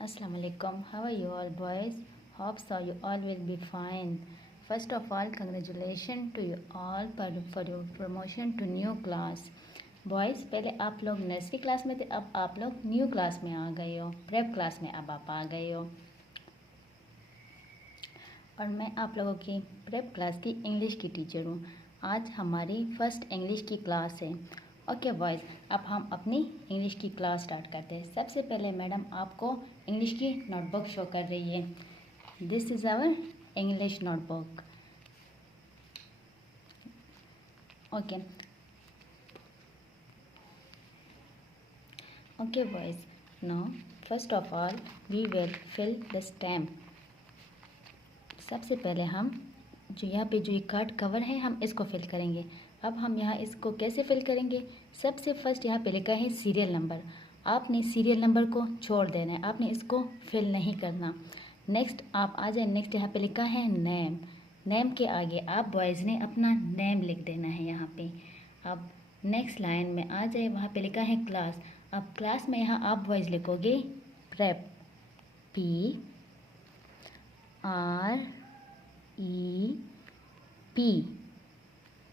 Assalamu alaikum. How are you all, boys? Hope so you all will be fine. First of all, congratulations to you all for your promotion to new class. Boys, पहले आप लोग nursery class में थे, अब आप लोग new class में आ गए हो, प्रेप क्लास में अब आप आ गए हो। और मैं आप लोगों की प्रेप क्लास की इंग्लिश की टीचर हूँ। आज हमारी फर्स्ट इंग्लिश की क्लास है। ओके बॉयज़, अब हम अपनी इंग्लिश की क्लास स्टार्ट करते हैं। सबसे पहले मैडम आपको इंग्लिश की नोटबुक शो कर रही है। This is our English notebook. Okay okay boys, now first of all we will fill the stamp. सबसे पहले हम जो यहाँ पे जो ये कार्ड कवर है हम इसको फिल करेंगे। अब हम यहाँ इसको कैसे फिल करेंगे? सबसे फर्स्ट यहाँ पे लिखा है सीरियल नंबर। आपने सीरियल नंबर को छोड़ देना है, आपने इसको फिल नहीं करना। नेक्स्ट आप आ जाए, नेक्स्ट यहाँ पे लिखा है नेम। नेम के आगे आप बॉयज़ ने अपना नेम लिख देना है यहाँ पे। अब नेक्स्ट लाइन में आ जाए, वहाँ पे लिखा है क्लास। अब क्लास में यहाँ आप बॉयज़ लिखोगे प्रेप, PREP।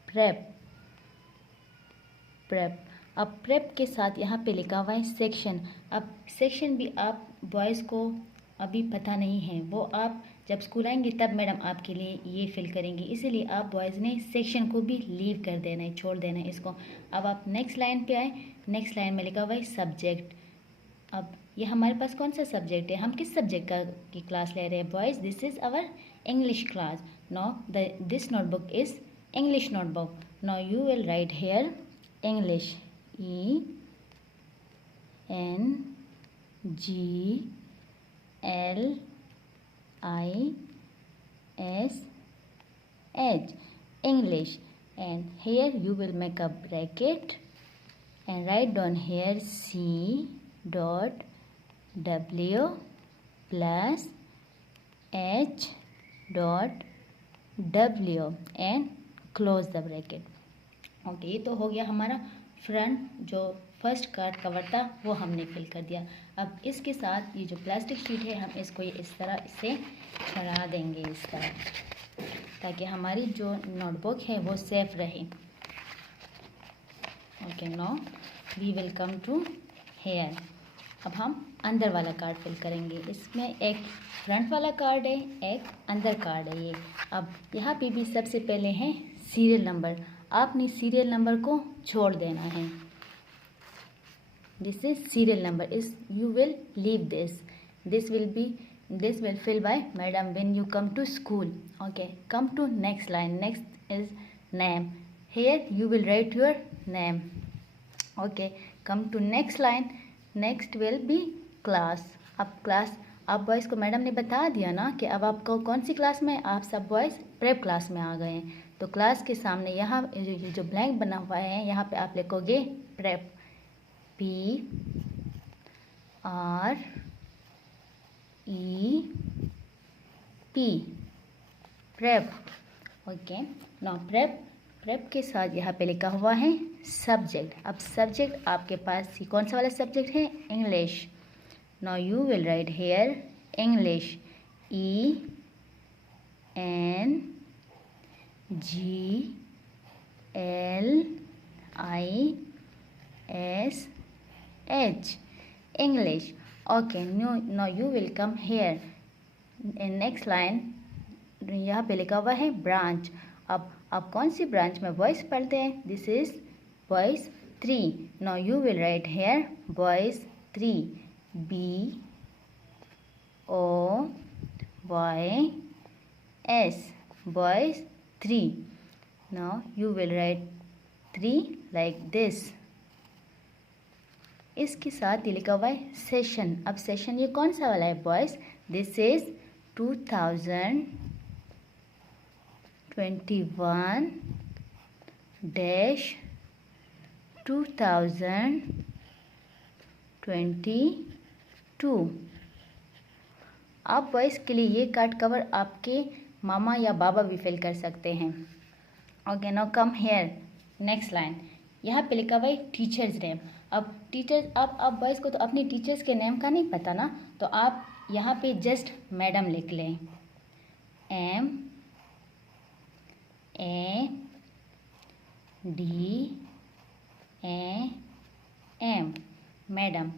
Prep prep. अब प्रेप के साथ यहाँ पे लिखा हुआ है सेक्शन। अब सेक्शन भी आप बॉयज़ को अभी पता नहीं है, वो आप जब स्कूल आएंगे तब मैडम आपके लिए ये फिल करेंगी, इसीलिए आप बॉयज़ ने सेक्शन को भी लीव कर देना है, छोड़ देना है इसको। अब आप नेक्स्ट लाइन पे आए, नेक्स्ट लाइन में लिखा हुआ है सब्जेक्ट। अब ये हमारे पास कौन सा सब्जेक्ट है, हम किस सब्जेक्ट की क्लास ले रहे हैं boys? This is our English class. Now this notebook is English notebook. Now you will write here English, ENGLISH, English, and here you will make a bracket and write down here C.W plus H.W and close the bracket. Okay, ये तो हो गया हमारा फ्रंट। जो first card cover था वो हमने फिल कर दिया। अब इसके साथ ये जो प्लास्टिक शीट है हम इसको ये इस तरह इसे छड़ा देंगे इस तरह, ताकि हमारी जो नोटबुक है वो सेफ रहे। Okay, now we will come to here. अब हम अंदर वाला कार्ड फिल करेंगे। इसमें एक फ्रंट वाला कार्ड है, एक अंदर कार्ड है ये। अब यहाँ पे भी सबसे पहले है सीरियल नंबर। आपने सीरियल नंबर को छोड़ देना है। This is serial number, is you will leave this will fill by madam when you come to school. Okay, come to next line. Next is name. Here you will write your name. Okay, come to next line. Next will be class. अब क्लास, आप बॉयज़ को मैडम ने बता दिया ना कि अब आपको कौन सी क्लास में, आप सब बॉयज़ प्रेप क्लास में आ गए हैं। तो क्लास के सामने यहाँ जो ब्लैंक बना हुआ है यहाँ पे आप लिखोगे prep, PREP, prep. Okay, now prep के साथ यहाँ पे लिखा हुआ है सब्जेक्ट। अब सब्जेक्ट आपके पास कौन सा वाला सब्जेक्ट है? English. Now you will write here English, ENGLISH, English. Okay, now you will come here in next line। यहाँ पे लिखा हुआ है ब्रांच। अब आप कौन सी ब्रांच में बॉयज़ पढ़ते हैं? This is boys 3। Now you will write here boys 3, BOYS, boys 3। Now you will write 3 like this. इसके साथ ये लिखा हुआ है सेशन। अब सेशन ये कौन सा वाला है बॉयज़? This is 2021-2022। आप बॉयज़ के लिए ये कार्ड कवर आपके मामा या बाबा भी फिल कर सकते हैं। Okay, now come here next line. यहाँ पे लिखा हुआ है टीचर्स नेम। अब टीचर, अब बॉयज़ को तो अपनी टीचर्स के नेम का नहीं पता ना, तो आप यहाँ पे जस्ट मैडम लिख लें, MADAM, मैडम।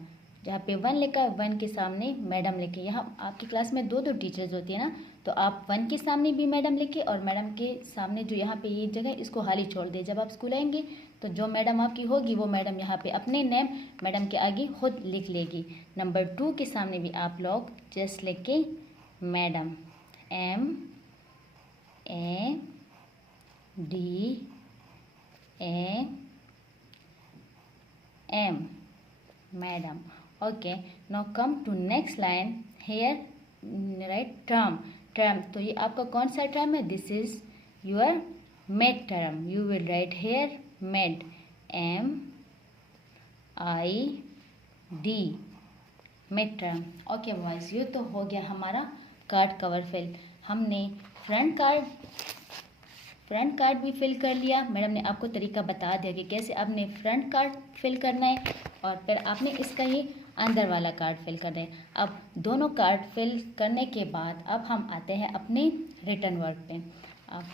जहाँ पे 1 लिखा है 1 के सामने मैडम लिखे। यहाँ आपकी क्लास में 2 टीचर्स होती है ना, तो आप 1 के सामने भी मैडम लिखे और मैडम के सामने जो यहाँ पे ये जगह इसको खाली छोड़ दे। जब आप स्कूल आएंगे तो जो मैडम आपकी होगी वो मैडम यहाँ पे अपने नेम मैडम के आगे खुद लिख लेगी। नंबर 2 के सामने भी आप लोग जस्ट लिख के madam, MADAM, madam. Okay, now come to next line. Here write term, तो ये आपका कौन सा टर्म है? This is your mid term. You will write here mid, MID, mid term. Okay boys, ये तो हो गया हमारा कार्ड कवर फिल। हमने फ्रंट कार्ड भी फिल कर लिया। मैडम ने आपको तरीका बता दिया कि कैसे आपने फ्रंट कार्ड फिल करना है और फिर आपने इसका ये अंदर वाला कार्ड फिल करना है। अब दोनों कार्ड फिल करने के बाद अब हम आते हैं अपने रिटर्न वर्क पे। अब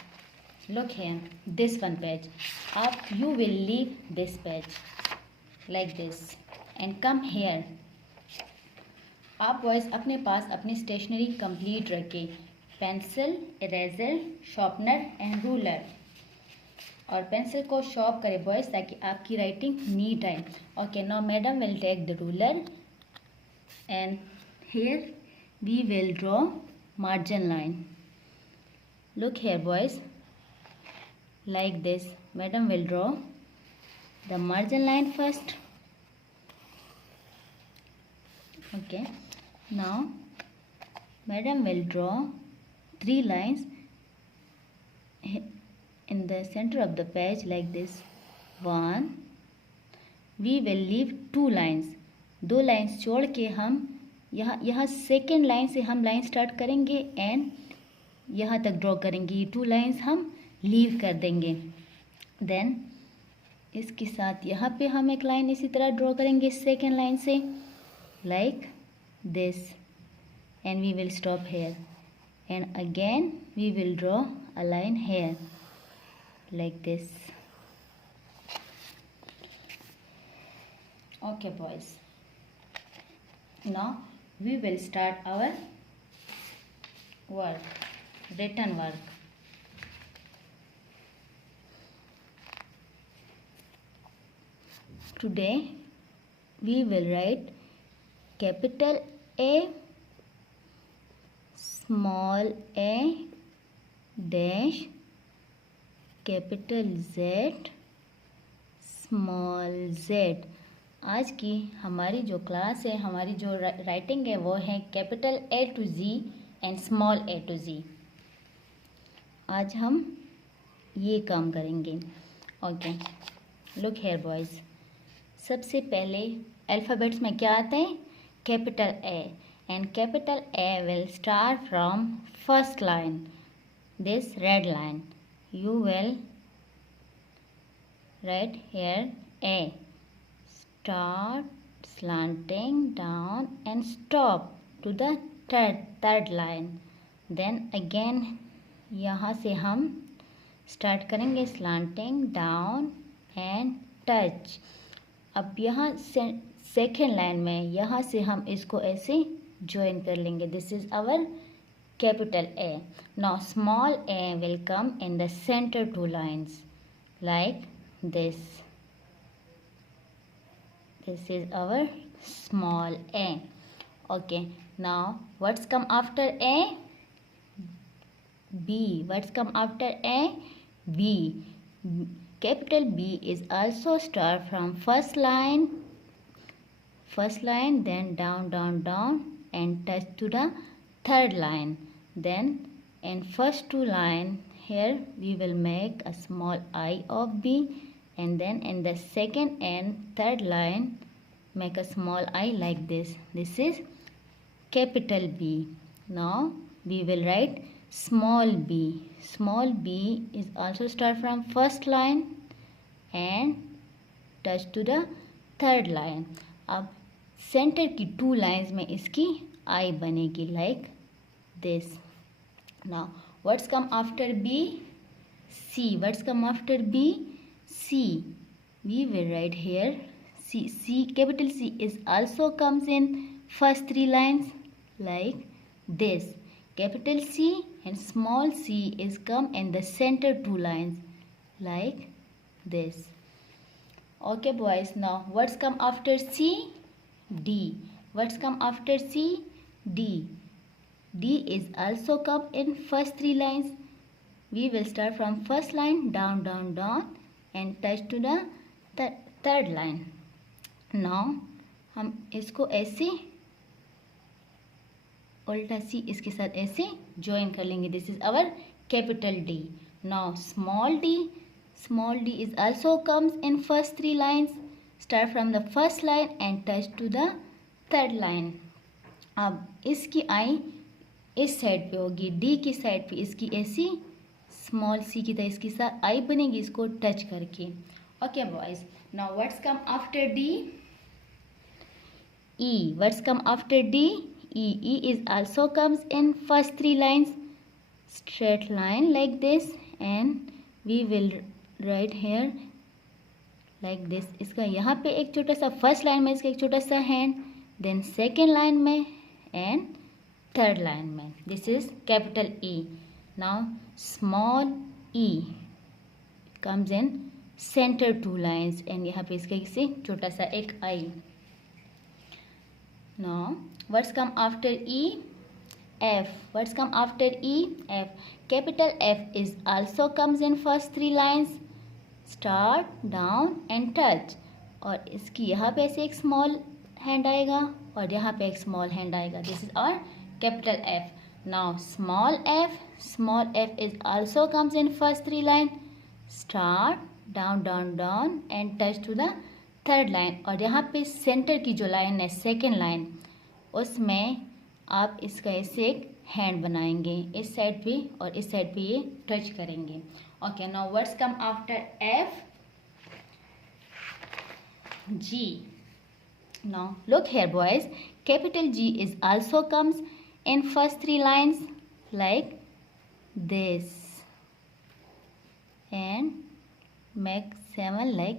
look here, this one page, आप you will leave this page like this and come here. आप बॉयज़ अपने पास अपनी स्टेशनरी कंप्लीट रखें, pencil, eraser, sharpener and ruler. और पेंसिल को शॉर्प करें बॉयज़ ताकि आपकी राइटिंग नीट आए। Okay, now madam will take the ruler and here we will draw margin line. Look here boys, like this. Madam will draw the margin line first. Okay, now Madam will draw 3 lines in the center of the page like this. 1, we will leave 2 lines. 2 lines छोड़ के हम यहाँ second line से हम line start करेंगे एंड यहाँ तक ड्रॉ करेंगे। ये 2 लाइन्स हम लीव कर देंगे। देन इसके साथ यहाँ पे हम एक लाइन इसी तरह ड्रॉ करेंगे सेकेंड लाइन से like this and we will stop here and again we will draw a line here like this. Okay boys, now we will start our work, written work. Today we will write capital A, small a, dash, capital Z, small z। आज की हमारी जो क्लास है, हमारी जो राइटिंग है वो है capital A to Z and small a to Z। आज हम ये काम करेंगे। ओके, लुक हेयर बॉयज़, सबसे पहले अल्फ़ाबेट्स में क्या आते हैं? Capital A, and capital A will start from first line, this red line. You will write here A, start slanting down and stop to the third line। Then अगेन यहाँ से हम स्टार्ट करेंगे slanting down and touch। अब यहाँ से second line में यहाँ से हम इसको ऐसे ज्वाइन कर लेंगे। This is our capital A. Now small A will come in the centre 2 lines like this. This is our small A. Okay, now what's come after A? B. What's come after A? B. Capital B is also start from first line, then down and touch to the third line. Then in first 2 line here we will make a small I of B, and then in the second and third line make a small I like this. This is capital B. Now we will write small b. Small b is also start from first line and touch to the third line. अब centre की 2 lines में इसकी eye बनेगी like this. Now what's come after B? C. What's come after B? C. We will write here C. C, capital C is also comes in first 3 lines like this. Capital C and small c is come in the center 2 lines like this. Okay boys, now what's come after C? D. What's come after C? D. D is also come in first 3 lines. We will start from first line down down down and touch to the third line. Now हम इसको ऐसे उल्टा सी इसके साथ ऐसे join कर लेंगे। This is our capital D. Now small D is also comes in first 3 lines. Start from the first line and touch to the third line. अब इसकी आई इस साइड पे होगी, डी की साइड पे इसकी ऐसी स्मॉल सी की तरह इसके साथ आई बनेगी इसको टच करके। Okay boys, now what's come after D? E. What's come after D? E. E is also comes in first 3 lines. Straight line like this and we will write here like this. इसका यहाँ पे एक छोटा सा first line में इसका एक छोटा सा हैंड, देन सेकेंड लाइन में एंड थर्ड लाइन में। This is capital E. Now small e comes in centre 2 lines and यहाँ पे इसका से छोटा सा एक आई। Now what's come after E? F. What's come after E? F. Capital F is also comes in first 3 lines. Start down and touch. और इसकी यहाँ पे ऐसे एक स्मॉल हैंड आएगा और यहाँ पे एक स्मॉल हैंड आएगा। This is our capital F. Now small F is also comes in first 3 line. Start down down down and touch to the third line. और यहाँ पे सेंटर की जो लाइन है सेकेंड लाइन, उसमें आप इसका ऐसे एक हैंड बनाएंगे इस साइड पे और इस साइड पे ये टच करेंगे। Okay, now what's come after F? G. Now look here boys, capital G is also comes in first 3 lines like this and make 7 like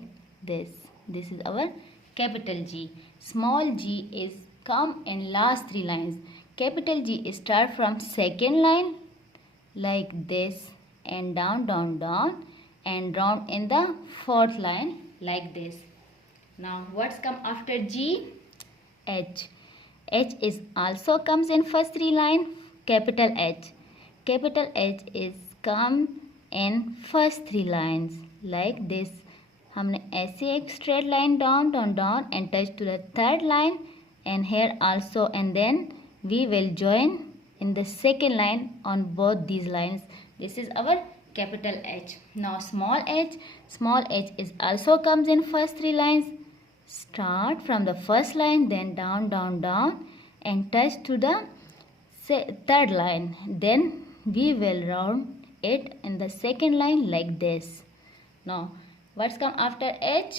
this. This is our capital G. Small g is come in last 3 lines. Capital G is start from second line like this and down down down and round in the fourth line like this. Now what's come after G? H. H is also comes in first 3 line. Capital H. Capital H is come in first 3 lines like this. हमने ऐसे एक straight line down down down and touch to the third line and here also, and then we will join in the second line on both these lines. This is our capital H. Now small h is also comes in first 3 lines. Start from the first line then down down down and touch to the third line. Then we will round it in the second line like this. Now what's come after H?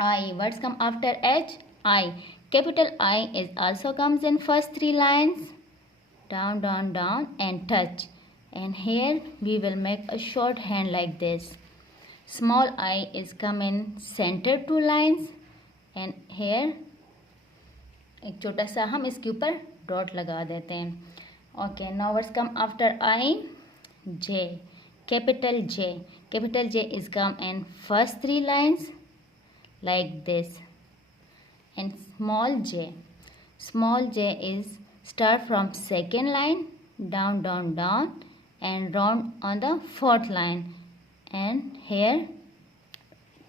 I. What's come after H? I. Capital I is also comes in first 3 lines. Down down down and touch, and here we will make a short hand like this. Small I is come in center 2 lines and here एक छोटा सा हम इसके ऊपर डॉट लगा देते हैं। Okay, now what's come after I? J. Capital J. Capital J is come in first 3 lines like this. And small j is start from second line down down down and round on the fourth line and here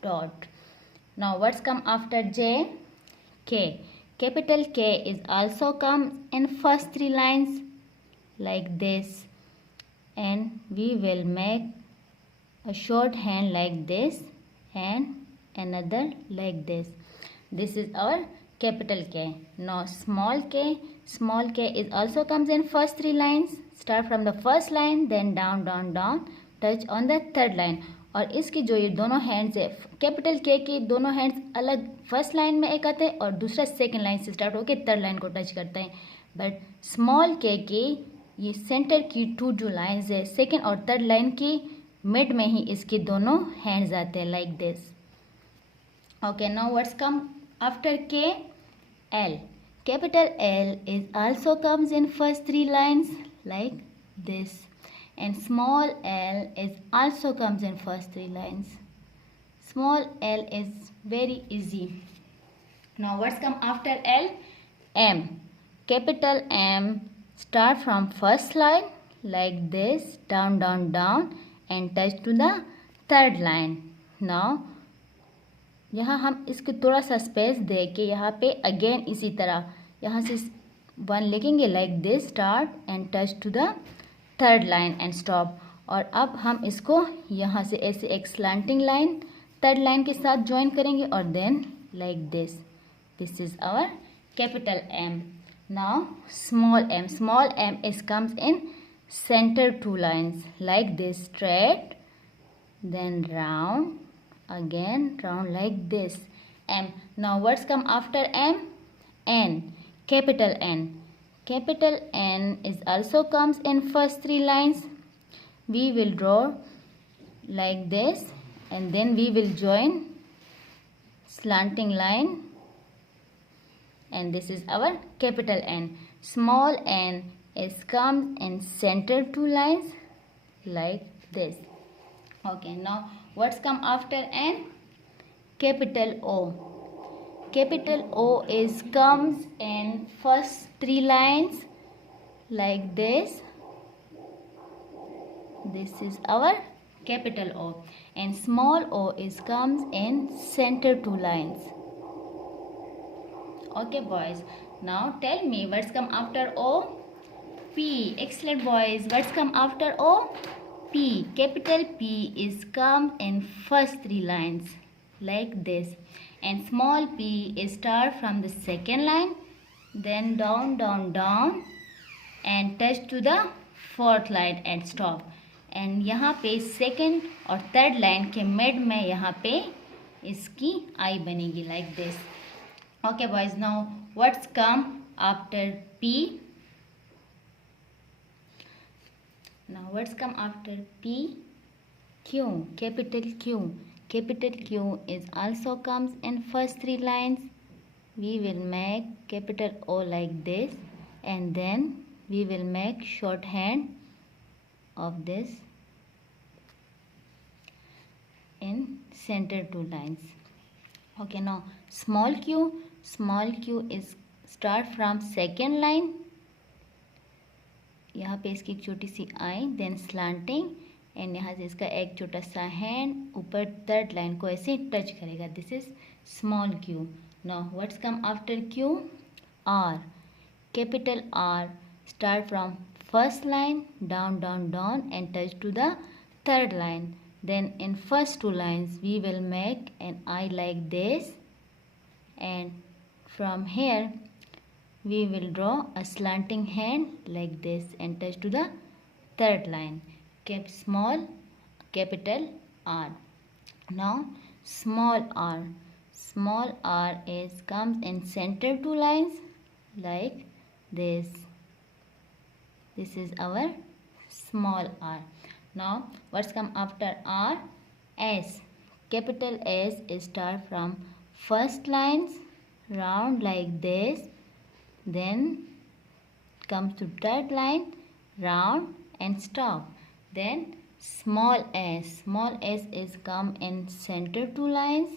dot. Now what's come after J? K. Capital K is also come in first 3 lines like this. And we will make a short hand like this and another like this. This is our capital K. Now small k is also comes in first 3 lines. Start from the first line then down down down touch on the third line. और इसकी जो ये दोनों हैंड्स है, कैपिटल के की दोनों हैंड्स अलग फर्स्ट लाइन में एक आते हैं और दूसरा सेकंड लाइन से स्टार्ट होकर थर्ड लाइन को टच करते हैं। बट स्मॉल के ये सेंटर की टू जो लाइंस है सेकंड और थर्ड लाइन की मिड में ही इसके दोनों हैंड्स आते हैं like this. Okay, now what's come after के? L. Capital L is also comes in first three lines like this, and small l is also comes in first three lines. Small l is very easy. Now what's come after L? M. Capital M start from first line like this, down down down and touch to the third line. Now यहाँ हम इसको थोड़ा सा स्पेस दे के यहाँ पे अगेन इसी तरह यहाँ से 1 लिखेंगे like this, start and touch to the third line and stop. और अब हम इसको यहाँ से ऐसे एक स्लैंटिंग लाइन थर्ड लाइन के साथ ज्वाइन करेंगे और then like this. This is our capital M. Now small M is comes in centre two lines like this, straight then round, again round like this, M. Now what's come after M? N. Capital N. Capital N is also comes in first three lines. We will draw like this and then we will join slanting line, and this is our capital N. Small n is comes in center two lines like this. Okay, now what's come after N? Capital O. Capital O is comes in first three lines like this. This is our capital O, and small o is comes in center two lines. Okay boys, now tell me what's come after O? P. Excellent boys, what's come after O? P. Capital P is come in first three lines like this, and small p is start from the second line, then down down down and touch to the fourth line and stop. and यहाँ पे सेकेंड और third line के मिड में यहाँ पे इसकी eye बनेगी like this. Okay boys, now what's come after P? Now what's come after P? Q. Capital Q. Capital Q is also comes in first three lines. We will make capital O like this, and then we will make shorthand of this in center two lines. Okay, now small q. Small q is start from second line. यहाँ पे इसकी एक छोटी सी आई, then slanting, and यहाँ से इसका एक छोटा सा हैंड ऊपर थर्ड लाइन को ऐसे टच करेगा. This is small Q. Now what's come after Q? R. Capital R start from first line down down down and touch to the third line. Then in first two lines we will make an eye like this, and from here we will draw a slanting hand like this and touch to the third line. Keep small capital R. Now small r. Small r is comes in center two lines like this. This is our small r. Now what's come after R? S. Capital S is start from first lines round like this, then comes to third line round and stop. Then small s. Small s is come in center two lines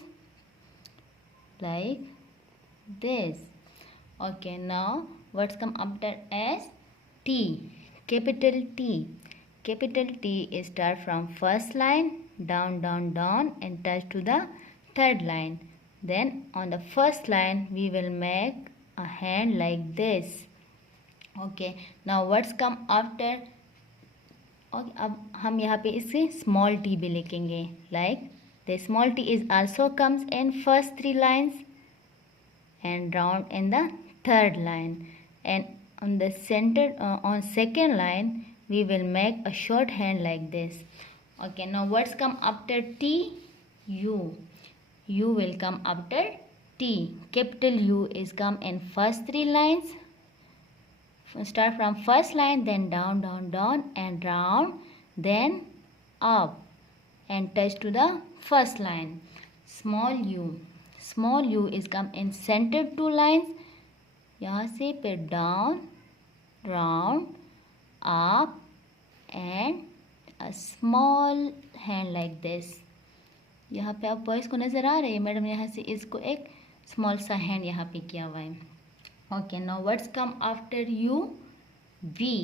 like this. Okay, now what's come after S? T. Capital T. Capital T is start from first line down down down and touch to the third line. Then on the first line we will make a hand like this. Okay, now what's come after? Okay, अब हम यहाँ पे इसे small t भी लिखेंगे like the small t is also comes in first three lines and round in the third line, and on the center on second line we will make a short hand like this. Okay, now words come after T? U. U will come after T. Capital U is come in first three lines. Start from first line, then down, down, down and round, then up and touch to the first line. Small u. Small u is come in center two lines. यहाँ से फिर down, round, up and a small hand like this. यहाँ पे आप बॉयज़ को नज़र आ रहे हैं मैडम, यहाँ से इसको एक स्मॉल सा हैंड यहाँ पे किया हुआ है. Okay, now what's come after U? V.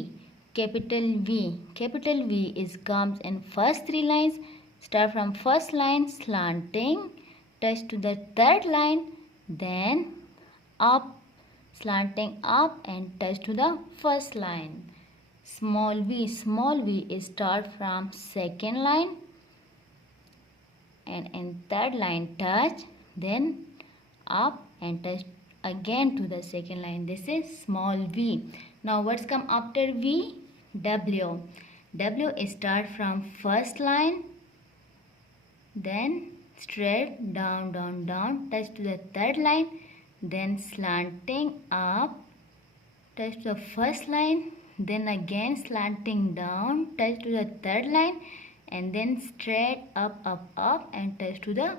Capital V. Capital V is comes in first three lines. Start from first line slanting, touch to the third line, then up, slanting up and touch to the first line. Small v. Small v is start from second line and in third line touch, then up and touch again to the second line. This is small v. Now words come after v? W. W is start from first line, then straight down, down, down, touch to the third line, then slanting up, touch to the first line, then again slanting down, touch to the third line, and then straight up, up, up and touch to the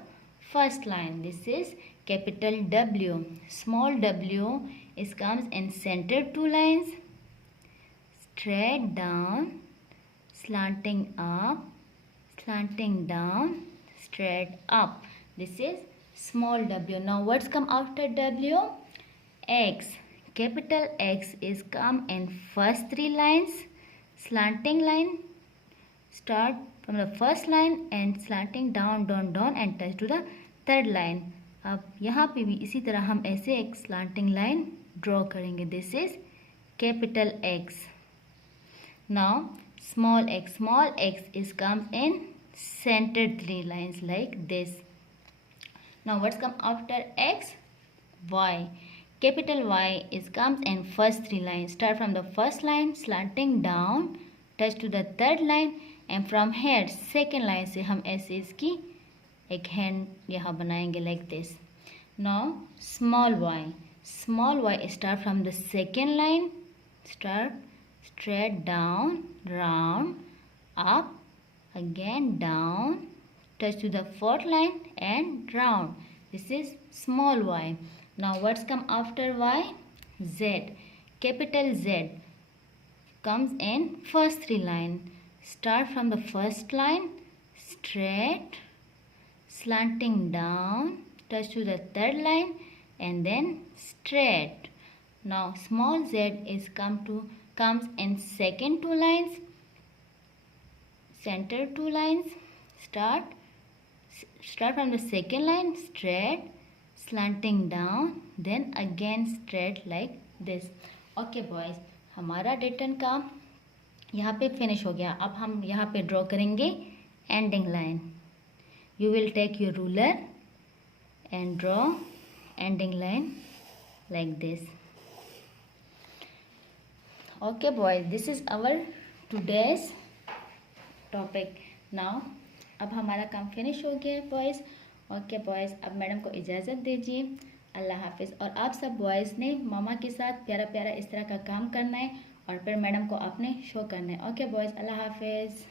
first line. This is capital W. Small w is comes in center two lines, straight down, slanting up, slanting down, straight up. This is small w. Now words come after w? X. Capital X is come in first three lines, slanting line, start from the first line and slanting down, down, down and touch to the third line. अब यहाँ पे भी इसी तरह हम ऐसे एक slanting line draw करेंगे. This is capital X. Now small x. Small x is comes in centered three lines like this. Now what's come after X? Y. Capital Y is comes in first three lines. Start from the first line, slanting down, touch to the third line and from here second line से हम ऐसे इसकी एक hand यहाँ बनाएंगे like this. Now small y. Small y start from the second line, start straight down, round, up, again down, touch to the fourth line and round. This is small y. Now words come after y? Z. Capital Z comes in first three line. Start from the first line, straight, slanting down, touch to the third line and then straight. Now small z is comes in second two lines, center two lines, start from the second line, straight, slanting down, then again straight like this. Okay boys, हमारा रिटर्न का यहाँ पे फिनिश हो गया. अब हम यहाँ पे ड्रॉ करेंगे ending line. You will take your ruler and draw ending line like this. Okay boys, this is our today's topic. Now अब हमारा काम फिनिश हो गया है बॉयज़. ओके बॉयज़, अब मैडम को इजाज़त दीजिए. अल्लाह हाफिज़. और आप सब बॉयज़ ने मामा के साथ प्यारा प्यारा इस तरह का काम करना है और फिर मैडम को आपने शो करना है. ओके बॉयज़, अल्लाह हाफिज़.